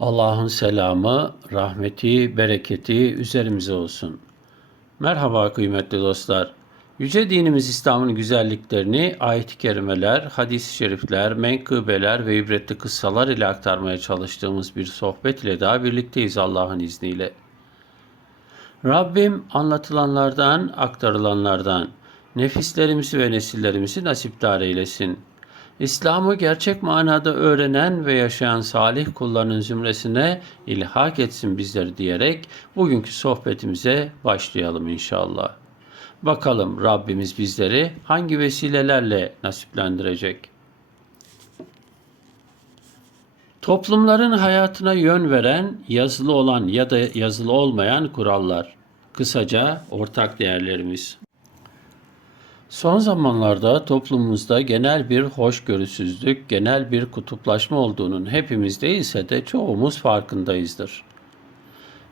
Allah'ın selamı, rahmeti, bereketi üzerimize olsun. Merhaba kıymetli dostlar. Yüce dinimiz İslam'ın güzelliklerini ayet-i kerimeler, hadis-i şerifler, menkıbeler ve ibretli kıssalar ile aktarmaya çalıştığımız bir sohbet ile daha birlikteyiz Allah'ın izniyle. Rabbim anlatılanlardan, aktarılanlardan nefislerimizi ve nesillerimizi nasipdar eylesin. İslam'ı gerçek manada öğrenen ve yaşayan salih kullarının zümresine ilhak etsin bizleri diyerek bugünkü sohbetimize başlayalım inşallah. Bakalım Rabbimiz bizleri hangi vesilelerle nasiplendirecek? Toplumların hayatına yön veren yazılı olan ya da yazılı olmayan kurallar. Kısaca ortak değerlerimiz. Son zamanlarda toplumumuzda genel bir hoşgörüsüzlük, genel bir kutuplaşma olduğunun hepimiz değilse de çoğumuz farkındayızdır.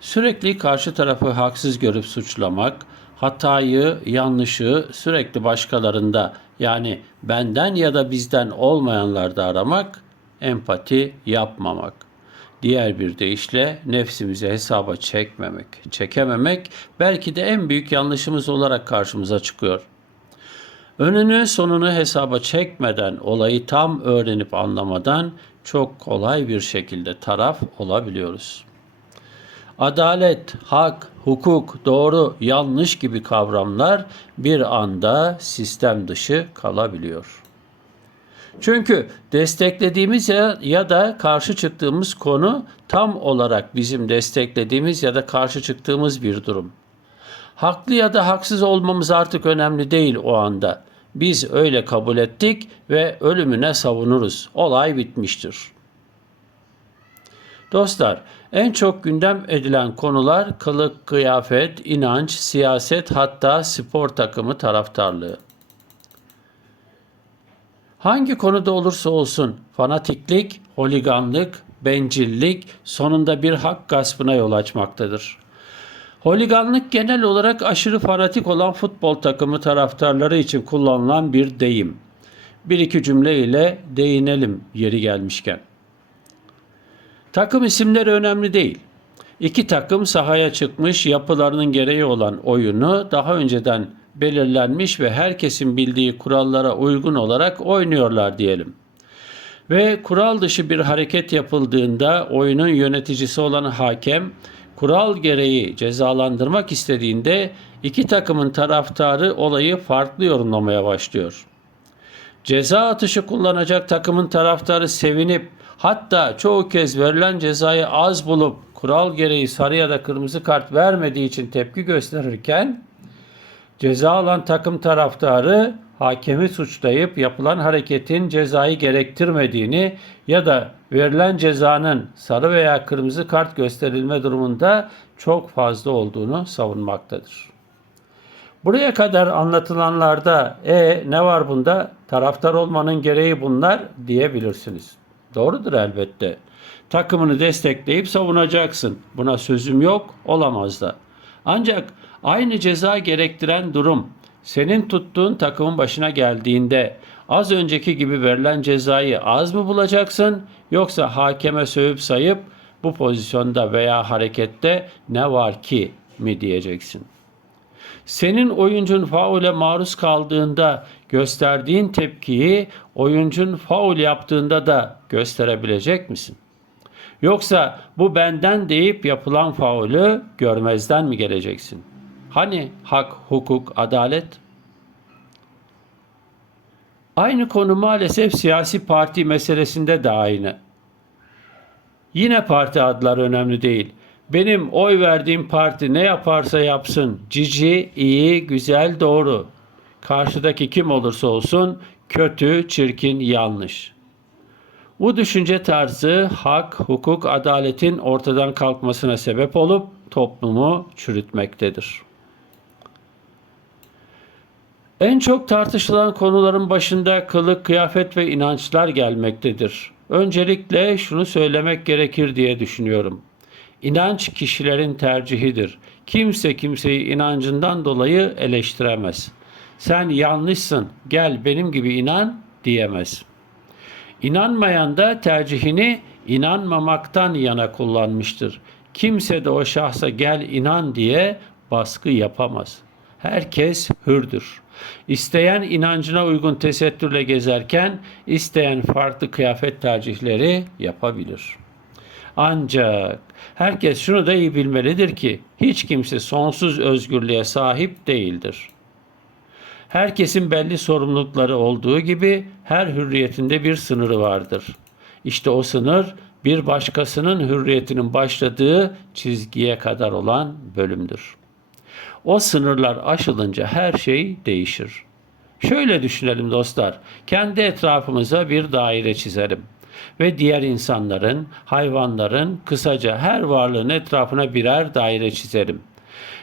Sürekli karşı tarafı haksız görüp suçlamak, hatayı, yanlışı sürekli başkalarında yani benden ya da bizden olmayanlarda aramak, empati yapmamak. Diğer bir deyişle nefsimizi hesaba çekmemek, çekememek belki de en büyük yanlışımız olarak karşımıza çıkıyor. Önünü sonunu hesaba çekmeden, olayı tam öğrenip anlamadan çok kolay bir şekilde taraf olabiliyoruz. Adalet, hak, hukuk, doğru, yanlış gibi kavramlar bir anda sistem dışı kalabiliyor. Çünkü desteklediğimiz ya, ya da karşı çıktığımız konu tam olarak bizim desteklediğimiz ya da karşı çıktığımız bir durum. Haklı ya da haksız olmamız artık önemli değil o anda. Biz öyle kabul ettik ve ölümüne savunuruz. Olay bitmiştir. Dostlar, en çok gündem edilen konular kılık, kıyafet, inanç, siyaset hatta spor takımı taraftarlığı. Hangi konuda olursa olsun fanatiklik, holiganlık, bencillik sonunda bir hak gaspına yol açmaktadır. Holiganlık genel olarak aşırı fanatik olan futbol takımı taraftarları için kullanılan bir deyim. Bir iki cümle ile değinelim yeri gelmişken. Takım isimleri önemli değil. İki takım sahaya çıkmış yapılarının gereği olan oyunu daha önceden belirlenmiş ve herkesin bildiği kurallara uygun olarak oynuyorlar diyelim. Ve kural dışı bir hareket yapıldığında oyunun yöneticisi olan hakem kural gereği cezalandırmak istediğinde iki takımın taraftarı olayı farklı yorumlamaya başlıyor. Ceza atışı kullanacak takımın taraftarı sevinip hatta çoğu kez verilen cezayı az bulup kural gereği sarı ya da kırmızı kart vermediği için tepki gösterirken ceza alan takım taraftarı hakemi suçlayıp yapılan hareketin cezayı gerektirmediğini ya da verilen cezanın sarı veya kırmızı kart gösterilme durumunda çok fazla olduğunu savunmaktadır. Buraya kadar anlatılanlarda e ne var bunda? Taraftar olmanın gereği bunlar diyebilirsiniz. Doğrudur elbette. Takımını destekleyip savunacaksın. Buna sözüm yok, olamaz da. Ancak aynı ceza gerektiren durum senin tuttuğun takımın başına geldiğinde az önceki gibi verilen cezayı az mı bulacaksın yoksa hakeme sövüp sayıp bu pozisyonda veya harekette ne var ki mi diyeceksin. Senin oyuncun faule maruz kaldığında gösterdiğin tepkiyi oyuncun faul yaptığında da gösterebilecek misin? Yoksa bu benden deyip yapılan faulü görmezden mi geleceksin? Hani hak, hukuk, adalet? Aynı konu maalesef siyasi parti meselesinde de aynı. Yine parti adları önemli değil. Benim oy verdiğim parti ne yaparsa yapsın cici, iyi, güzel, doğru. Karşıdaki kim olursa olsun kötü, çirkin, yanlış. Bu düşünce tarzı hak, hukuk, adaletin ortadan kalkmasına sebep olup toplumu çürütmektedir. En çok tartışılan konuların başında kılık, kıyafet ve inançlar gelmektedir. Öncelikle şunu söylemek gerekir diye düşünüyorum. İnanç kişilerin tercihidir. Kimse kimseyi inancından dolayı eleştiremez. Sen yanlışsın, gel benim gibi inan diyemez. İnanmayan da tercihini inanmamaktan yana kullanmıştır. Kimse de o şahsa gel inan diye baskı yapamaz. Herkes hürdür. İsteyen inancına uygun tesettürle gezerken, isteyen farklı kıyafet tercihleri yapabilir. Ancak herkes şunu da iyi bilmelidir ki hiç kimse sonsuz özgürlüğe sahip değildir. Herkesin belli sorumlulukları olduğu gibi her hürriyetinde bir sınırı vardır. İşte o sınır bir başkasının hürriyetinin başladığı çizgiye kadar olan bölümdür. O sınırlar aşılınca her şey değişir. Şöyle düşünelim dostlar. Kendi etrafımıza bir daire çizelim ve diğer insanların, hayvanların, kısaca her varlığın etrafına birer daire çizelim.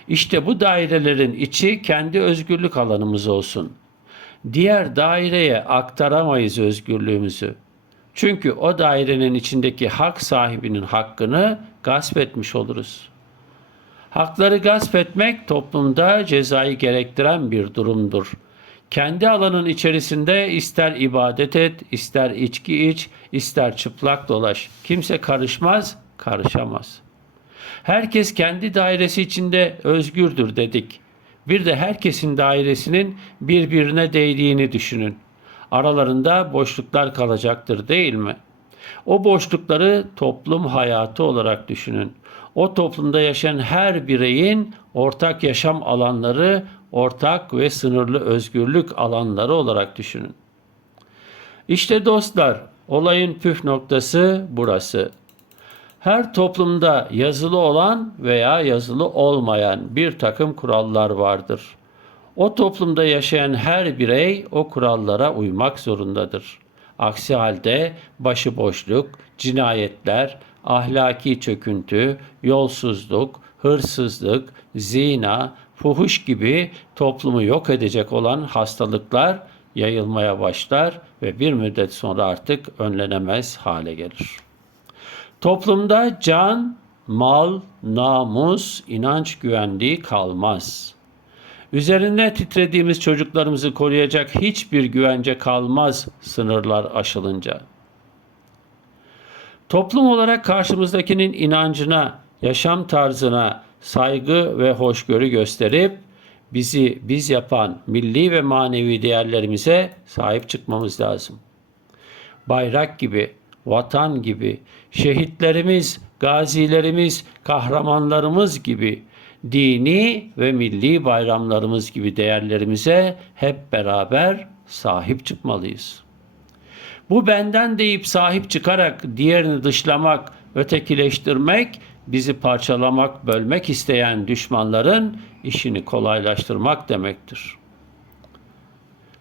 İşte bu dairelerin içi kendi özgürlük alanımız olsun. Diğer daireye aktaramayız özgürlüğümüzü. Çünkü o dairenin içindeki hak sahibinin hakkını gasp etmiş oluruz. Hakları gasp etmek toplumda cezayı gerektiren bir durumdur. Kendi alanın içerisinde ister ibadet et, ister içki iç, ister çıplak dolaş. Kimse karışmaz, karışamaz. Herkes kendi dairesi içinde özgürdür dedik. Bir de herkesin dairesinin birbirine değdiğini düşünün. Aralarında boşluklar kalacaktır değil mi? O boşlukları toplum hayatı olarak düşünün. O toplumda yaşayan her bireyin ortak yaşam alanları, ortak ve sınırlı özgürlük alanları olarak düşünün. İşte dostlar, olayın püf noktası burası. Her toplumda yazılı olan veya yazılı olmayan bir takım kurallar vardır. O toplumda yaşayan her birey o kurallara uymak zorundadır. Aksi halde başıboşluk, cinayetler, ahlaki çöküntü, yolsuzluk, hırsızlık, zina, fuhuş gibi toplumu yok edecek olan hastalıklar yayılmaya başlar ve bir müddet sonra artık önlenemez hale gelir. Toplumda can, mal, namus, inanç güvenliği kalmaz. Üzerinde titrediğimiz çocuklarımızı koruyacak hiçbir güvence kalmaz sınırlar aşılınca. Toplum olarak karşımızdakinin inancına, yaşam tarzına saygı ve hoşgörü gösterip bizi biz yapan milli ve manevi değerlerimize sahip çıkmamız lazım. Bayrak gibi, vatan gibi, şehitlerimiz, gazilerimiz, kahramanlarımız gibi dini ve milli bayramlarımız gibi değerlerimize hep beraber sahip çıkmalıyız. Bu benden deyip sahip çıkarak diğerini dışlamak, ötekileştirmek, bizi parçalamak, bölmek isteyen düşmanların işini kolaylaştırmak demektir.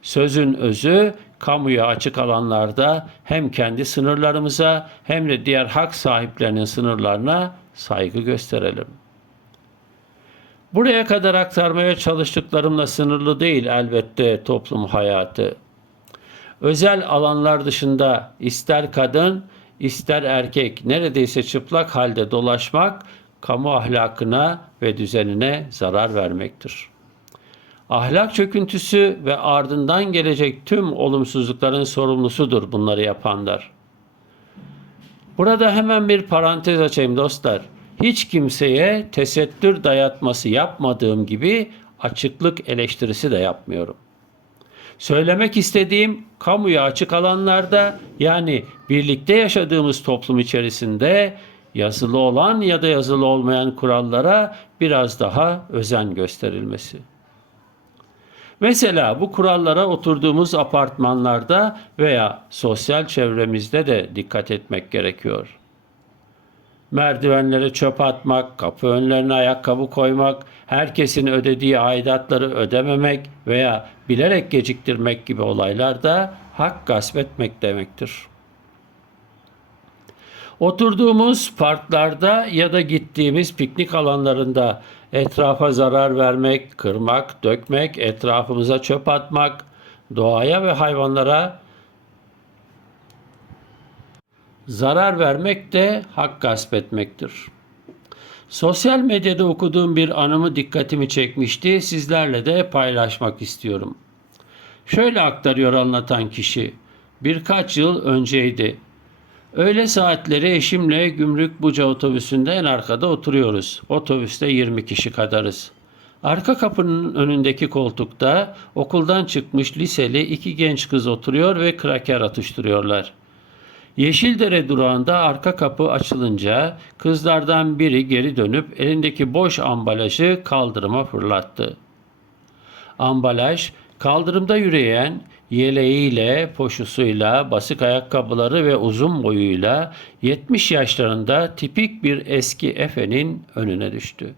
Sözün özü kamuya açık alanlarda hem kendi sınırlarımıza hem de diğer hak sahiplerinin sınırlarına saygı gösterelim. Buraya kadar aktarmaya çalıştıklarımla sınırlı değil elbette toplum hayatı. Özel alanlar dışında ister kadın ister erkek neredeyse çıplak halde dolaşmak kamu ahlakına ve düzenine zarar vermektir. Ahlak çöküntüsü ve ardından gelecek tüm olumsuzlukların sorumlusudur bunları yapanlar. Burada hemen bir parantez açayım dostlar. Hiç kimseye tesettür dayatması yapmadığım gibi açıklık eleştirisi de yapmıyorum. Söylemek istediğim kamuya açık alanlarda yani birlikte yaşadığımız toplum içerisinde yazılı olan ya da yazılı olmayan kurallara biraz daha özen gösterilmesi. Mesela bu kurallara oturduğumuz apartmanlarda veya sosyal çevremizde de dikkat etmek gerekiyor. Merdivenlere çöp atmak, kapı önlerine ayakkabı koymak, herkesin ödediği aidatları ödememek veya bilerek geciktirmek gibi olaylar da hak gasp etmek demektir. Oturduğumuz parklarda ya da gittiğimiz piknik alanlarında etrafa zarar vermek, kırmak, dökmek, etrafımıza çöp atmak, doğaya ve hayvanlara zarar vermek de hak gasp etmektir. Sosyal medyada okuduğum bir anımı dikkatimi çekmişti. Sizlerle de paylaşmak istiyorum. Şöyle aktarıyor anlatan kişi. Birkaç yıl önceydi. Öğle saatleri eşimle Gümrük Buca otobüsünde en arkada oturuyoruz. Otobüste 20 kişi kadarız. Arka kapının önündeki koltukta okuldan çıkmış liseli iki genç kız oturuyor ve kraker atıştırıyorlar. Yeşildere durağında arka kapı açılınca kızlardan biri geri dönüp elindeki boş ambalajı kaldırıma fırlattı. Ambalaj kaldırımda yürüyen yeleğiyle, poşusuyla, basık ayakkabıları ve uzun boyuyla 70 yaşlarında tipik bir eski Efe'nin önüne düştü.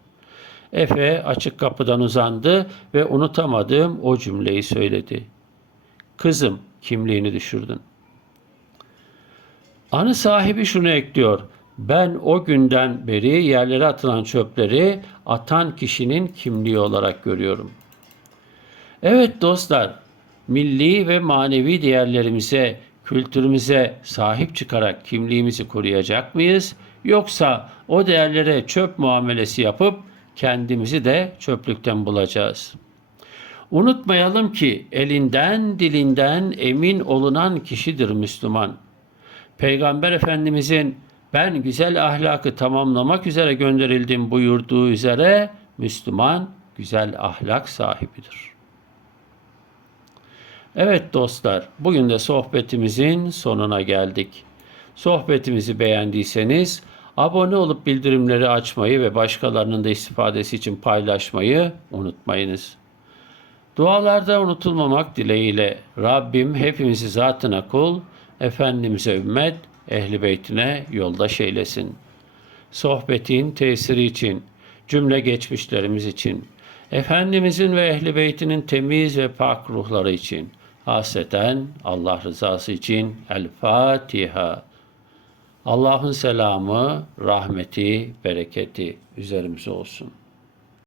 Efe açık kapıdan uzandı ve unutamadığım o cümleyi söyledi. Kızım kimliğini düşürdün. Anı sahibi şunu ekliyor. Ben o günden beri yerlere atılan çöpleri atan kişinin kimliği olarak görüyorum. Evet dostlar, milli ve manevi değerlerimize, kültürümüze sahip çıkarak kimliğimizi koruyacak mıyız? Yoksa o değerlere çöp muamelesi yapıp kendimizi de çöplükten bulacağız. Unutmayalım ki elinden dilinden emin olunan kişidir Müslüman. Peygamber Efendimizin ben güzel ahlakı tamamlamak üzere gönderildim buyurduğu üzere Müslüman güzel ahlak sahibidir. Evet dostlar, bugün de sohbetimizin sonuna geldik. Sohbetimizi beğendiyseniz abone olup bildirimleri açmayı ve başkalarının da istifadesi için paylaşmayı unutmayınız. Dualarda unutulmamak dileğiyle Rabbim hepimizi zatına kul, Efendimiz'e ümmet, ehli beytine yoldaş eylesin. Sohbetin tesiri için, cümle geçmişlerimiz için, Efendimizin ve ehli beytinin temiz ve pak ruhları için, hasreten Allah rızası için El Fatiha. Allah'ın selamı, rahmeti, bereketi üzerimize olsun.